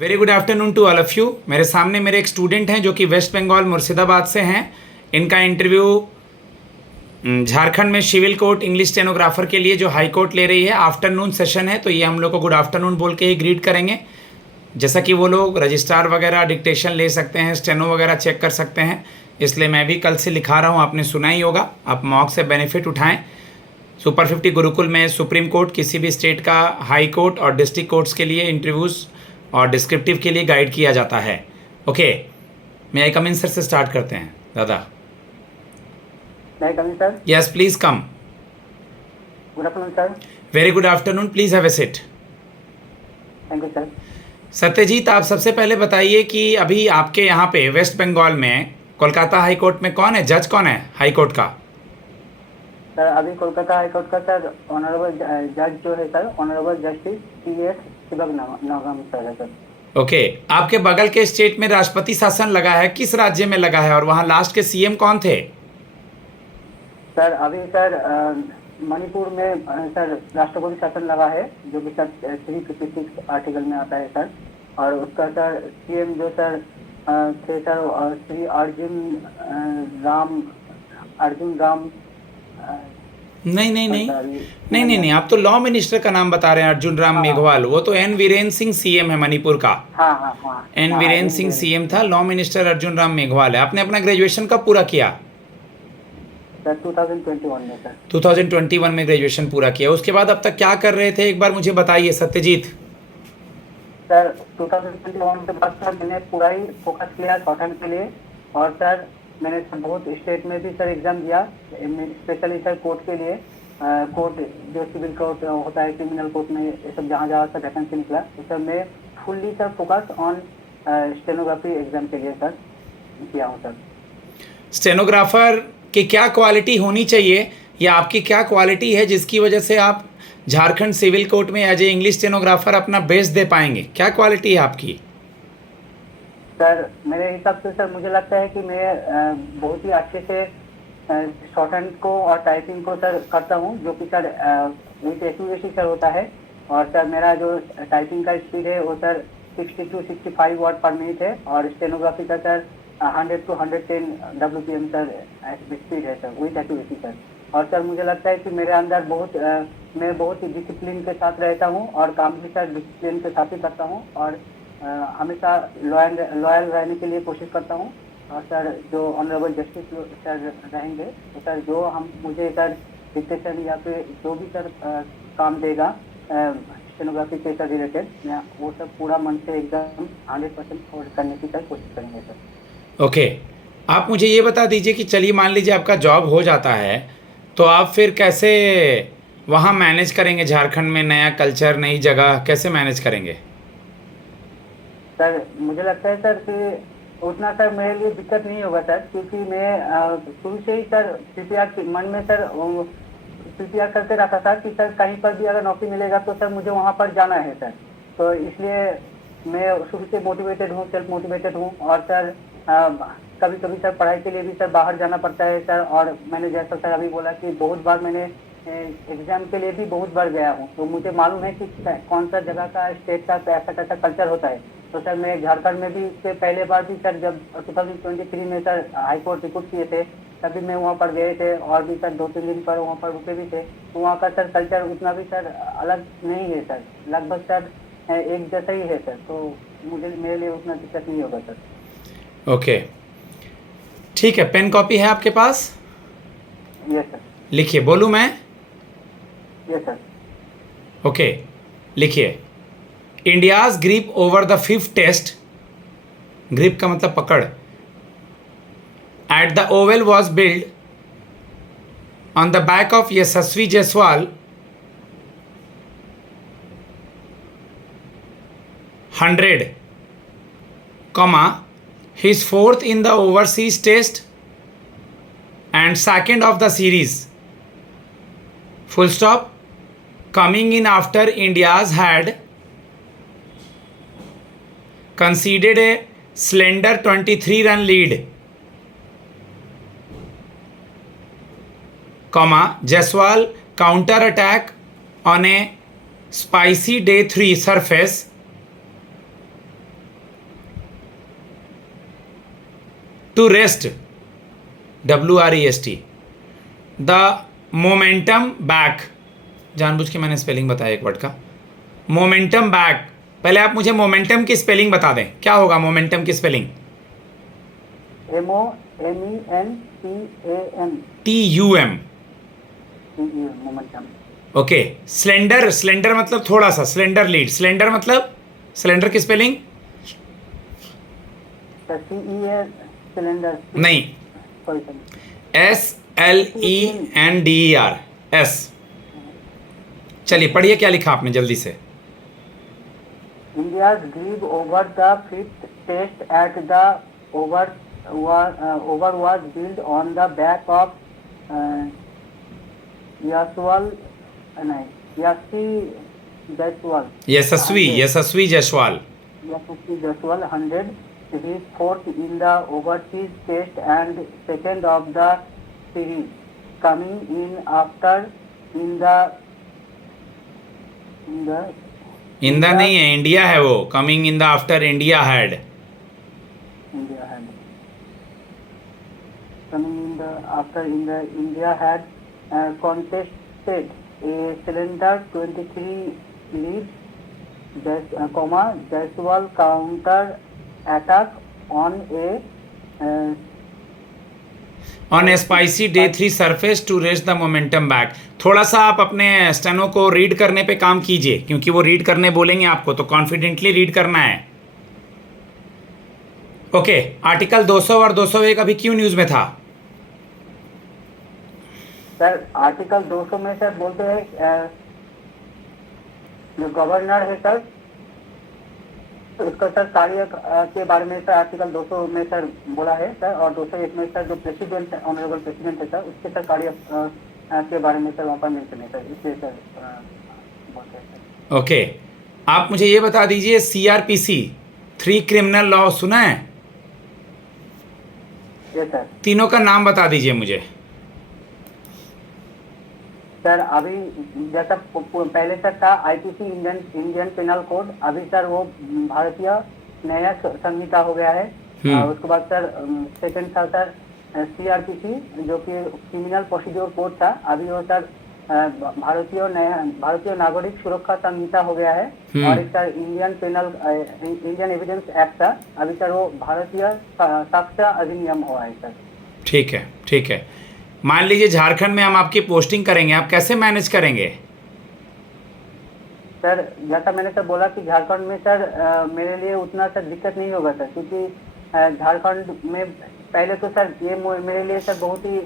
Very good afternoon to all of you. मेरे सामने मेरे एक स्टूडेंट हैं जो कि वेस्ट बंगाल मुर्शिदाबाद से हैं। इनका इंटरव्यू झारखंड में सिविल कोर्ट इंग्लिश स्टेनोग्राफर के लिए जो हाई कोर्ट ले रही है, आफ्टरनून सेशन है, तो ये हम लोग को गुड आफ्टरनून बोल के ही ग्रीट करेंगे। जैसा कि वो लोग रजिस्ट्रार वगैरह डिक्टेशन ले सकते हैं, स्टेनो वगैरह चेक कर सकते हैं, इसलिए मैं भी कल से लिखा रहा हूँ। आपने सुना ही होगा, आप मॉक से बेनिफिट उठाएं। सुपर 50 गुरुकुल में सुप्रीम कोर्ट, किसी भी स्टेट का हाई कोर्ट और डिस्ट्रिक्ट कोर्ट्स के लिए इंटरव्यूज़ और डिस्क्रिप्टिव के लिए गाइड किया जाता है। ओके, मे आई कम इन सर से स्टार्ट करते हैं दादा। May I come in, sir? Yes please come. Good afternoon, sir. Very good afternoon, please have a seat. Thank you, sir. Satyajit, आप सबसे पहले बताइए कि अभी आपके यहाँ पे वेस्ट बंगाल में कोलकाता हाई कोर्ट में कौन है, जज कौन है हाई कोर्ट का? सर अभी कोलकाता हाई कोर्ट का सर ऑनरेबल जज जो है sir, honourable justice T S. Sivagnanam sir है सर। ओके, आपके बगल के स्टेट में राष्ट्रपति शासन लगा है, किस राज्य में लगा है और वहाँ लास्ट के सीएम कौन थे? सर अभी सर मणिपुर में सर राष्ट्रपति शासन लगा है, जो कि सर 356 आर्टिकल में आता है सर। और उसका सर सीएम जो सर थे सर श्री अर्जुन राम नहीं नहीं नहीं नहीं नहीं नहीं, आप तो लॉ मिनिस्टर का नाम बता रहे हैं, अर्जुन राम मेघवाल। वो तो एन वीरेन सिंह सीएम है मणिपुर का। हाँ एन वीरेन सिंह सीएम था, लॉ मिनिस्टर अर्जुन राम मेघवाल है। आपने अपना ग्रेजुएशन कब पूरा किया? सर 2021 में सर। 2021 में ग्रेजुएशन पूरा किया। उसके बाद अब तक क्या कर रहे थे, एक बार मुझे बताइए सत्यजीत। सर 2021 के बाद सर मैंने पूरा ही फोकस किया शॉर्टहैंड के लिए। और सर मैंने बहुत स्टेट में भी सर एग्जाम दिया, स्पेशली सर कोर्ट के लिए। कोर्ट जो सिविल कोर्ट होता है, क्रिमिनल कोर्ट में, ये सब जहाँ जहाँ सर वैकेंसी निकला, तो सर मैं fully sir focus on stenography exam के लिए सर किया हूँ सर। स्टेनोग्राफर की क्या क्वालिटी होनी चाहिए, या आपकी क्या क्वालिटी है जिसकी वजह से आप झारखंड सिविल कोर्ट में एज ए इंग्लिश स्टेनोग्राफर अपना बेस्ट दे पाएंगे? क्या क्वालिटी है आपकी? सर मेरे हिसाब से सर मुझे लगता है कि मैं बहुत ही अच्छे से शॉर्टहैंड को और टाइपिंग को सर करता हूँ, जो कि सर विथ एक्यूरेसी सर होता है। और सर मेरा जो टाइपिंग का स्पीड है वो सर 60 to 65 वर्ड पर मिनट है। और स्टेनोग्राफी का sir 100 to 110 WPM sir speed है सर, विथ एक्यूरेसी सर। और सर मुझे लगता है कि मेरे अंदर मैं बहुत ही डिसिप्लिन के साथ रहता हूँ, और काम भी सर डिसिप्लिन के साथ ही करता हूँ, और हमेशा लॉयल रहने के लिए कोशिश करता हूँ। और सर जो ऑनरेबल जस्टिस सर रहेंगे, तो सर जो मुझे सर डिक्टेशन या फिर जो भी सर काम देगा स्टेनोग्राफी के सर रिलेटेड, मैं वो सब पूरा मन से एकदम 100% करने की सर कोशिश करेंगे सर। ओके, आप मुझे ये बता दीजिए कि चलिए मान लीजिए आपका जॉब हो जाता है, तो आप फिर कैसे वहाँ मैनेज करेंगे? झारखंड में नया कल्चर, नई जगह कैसे मैनेज करेंगे? सर मुझे लगता है सर कि उतना सर मेरे लिए दिक्कत नहीं होगा सर, क्योंकि मैं शुरू से ही सर प्रिपेयर मन में सर प्रिपेयर करके रखा था कि सर कहीं पर भी अगर नौकरी मिलेगा तो सर मुझे वहाँ पर जाना है सर। तो इसलिए मैं शुरू से मोटिवेटेड हूँ, सेल्फ मोटिवेटेड हूँ। और सर कभी कभी सर पढ़ाई के लिए भी सर बाहर जाना पड़ता है सर। और मैंने जैसा सर अभी बोला कि बहुत बार मैंने एग्जाम के लिए भी बहुत बार गया हूँ, तो मुझे मालूम है कि कौन सा जगह का, स्टेट का कैसा कैसा कल्चर होता है। तो सर मैं झारखंड में भी इससे पहले बार भी सर जब 2023 में सर हाई कोर्ट रिपोर्ट किए थे, तभी मैं वहाँ पर गए थे, और भी सर 2-3 दिन पर वहाँ पर रुके भी थे। तो वहाँ का सर कल्चर उतना भी सर अलग नहीं है सर, लगभग सर एक जैसा ही है सर। तो मेरे लिए उतना दिक्कत नहीं होगा सर। ओके ठीक है, पेन कॉपी है आपके पास? Yes sir. लिखिए, बोलूँ मैं? Yes sir. ओके लिखिए। India's grip over the fifth test, grip का मतलब पकड़, at the Oval was build on the back of Yashasvi Jaiswal 100, his fourth in the overseas test and second of the series, full stop, coming in after India's had conceded a slender 23-run lead, Jaiswal counter attack on a spicy day 3 surface to rest, WREST, the momentum back, जानबूझ के मैंने spelling बताया एक word का, momentum back. पहले आप मुझे momentum की स्पेलिंग बता दें, क्या होगा मोमेंटम की spelling? MOMENTAM, TUM। Momentum. Okay. Slender, slender मतलब थोड़ा सा, स्लेंडर लीड, स्लेंडर मतलब, स्लेंडर की स्पेलिंग? CES, cylinder. नहीं, SLENDER, S। चलिए पढ़िए, क्या लिखा आपने जल्दी से। India's grieve over the fifth test at the over was built on the back of Yaswal, Yassi Jaiswal. Yashasvi, Yashasvi Jaiswal. Yassi Jaiswal 100, his fourth in the overseas test and second of the series, coming in after in the इंदा नहीं है, India है वो, coming in the after India had. India had coming in the after in the India had contested a cylinder 23 lead, Jaiswal counter attack on a on a spicy day 3 surface to rest the momentum back. थोड़ा सा आप अपने steno को read करने पे काम कीजिए, क्योंकि वो रीड करने बोलेंगे आपको, तो कॉन्फिडेंटली रीड करना है। ओके, आर्टिकल 200 और 201 अभी क्यों न्यूज में था? सर आर्टिकल 200 में सर बोलते हैं जो गवर्नर है सर, उसका सर कार्य के बारे में सर आर्टिकल 200 में सर बोला है सर, और 201 में सर जो प्रेसिडेंट, ऑनरेबल प्रेसिडेंट है सर, उसके सर कार्य के बारे में सर वहाँ पर मेंशन है सर, इसलिए सर बोलते हैं सर। ओके, आप मुझे ये बता दीजिए, CRPC 3 क्रिमिनल लॉ सुना है? ये सर तीनों का नाम बता दीजिए मुझे। सर अभी जैसा पहले सर था IPC, इंडियन पेनल कोड, अभी सर वो भारतीय न्याय संहिता हो गया है। उसके बाद सर सेकंड था सर CRPC, जो कि क्रिमिनल प्रोसीड्योर कोड था, अभी वो सर भारतीय नागरिक सुरक्षा संहिता हो गया है। और एक सर इंडियन एविडेंस एक्ट था, अभी सर वो भारतीय साक्ष्य अधिनियम हुआ है सर। ठीक है, ठीक है। मान लीजिए झारखंड में हम आपकी पोस्टिंग करेंगे, आप कैसे मैनेज करेंगे? सर जैसा मैंने सर बोला कि झारखंड में सर मेरे लिए उतना सर दिक्कत नहीं होगा सर, क्योंकि झारखंड में पहले तो सर ये मेरे लिए सर बहुत ही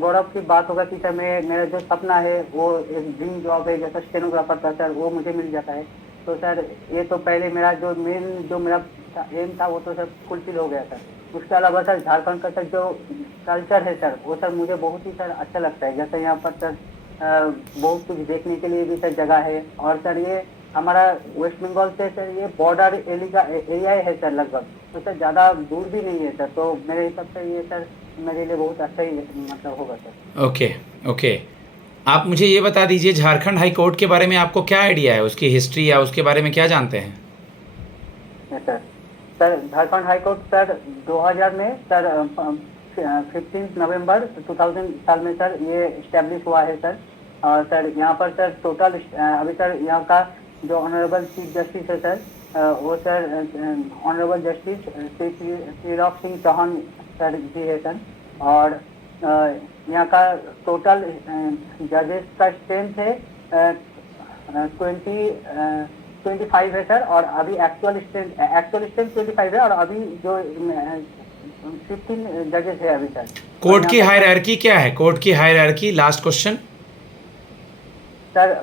गौरव की बात होगा कि सर मेरा जो सपना है वो एक ड्रीम जॉब है जैसा स्टेनोग्राफर का सर, वो मुझे मिल जाता है। तो सर ये तो पहले मेरा जो मेरा एम था वो तो सर फुलफिल हो गया सर। उसके अलावा सर झारखंड का सर जो कल्चर है सर, वो सर मुझे बहुत ही सर अच्छा लगता है। जैसे यहाँ पर सर बहुत कुछ देखने के लिए भी सर जगह है, और सर ये हमारा वेस्ट बंगाल से सर ये बॉर्डर एरिया है सर लगभग, तो सर ज़्यादा दूर भी नहीं है सर, तो मेरे हिसाब से ये सर मेरे लिए बहुत अच्छा ही मतलब होगा सर। Okay, okay. आप मुझे ये बता दीजिए, झारखंड हाई कोर्ट के बारे में आपको क्या आइडिया है, उसकी हिस्ट्री या उसके बारे में क्या जानते हैं? Sir sir Jharkhand high court sir 2000 में सर 15 नवंबर 2000 साल में सर ये इस्टेब्लिश हुआ है सर। और सर यहाँ पर सर टोटल अभी सर यहाँ का जो ऑनरेबल चीफ जस्टिस है सर, वो sir honourable justice Shriram Singh Chauhan sir ji है सर। और यहाँ का टोटल जजेस का स्ट्रेंथ है 25 है सर, और अभी एक्चुअल स्ट्रेंथ 25 है, और अभी जो 15 जजेस है अभी सर। कोर्ट की हायरार्की क्या है? कोर्ट की हायरार्की, लास्ट क्वेश्चन। सर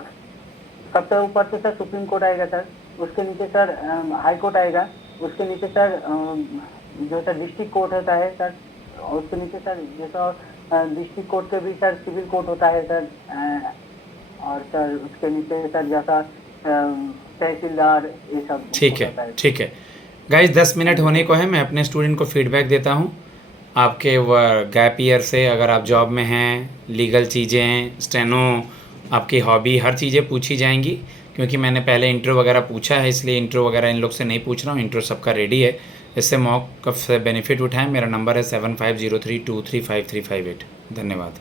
सबसे ऊपर तो सर सुप्रीम कोर्ट आएगा सर, उसके नीचे सर हाई कोर्ट आएगा, उसके नीचे सर जो सर डिस्ट्रिक्ट कोर्ट होता है सर, और उसके नीचे सर जैसा डिस्ट्रिक्ट कोर्ट के भी सर सिविल कोर्ट होता है सर, और सर उसके नीचे सर जैसा तहसीलदार, ये सब ठीक है, ठीक है। गाइस 10 मिनट होने को है, मैं अपने स्टूडेंट को फीडबैक देता हूँ। आपके गैप ईयर से अगर आप जॉब में हैं, लीगल चीज़ें, स्टेनो, आपकी हॉबी, हर चीज़ें पूछी जाएंगी, क्योंकि मैंने पहले इंट्रो वगैरह पूछा है, इसलिए इंट्रो वगैरह इन लोग से नहीं पूछ रहा हूँ, इंट्रो सबका रेडी है। इससे मॉक से बेनिफिट उठाएं। मेरा नंबर है 7503235358। धन्यवाद।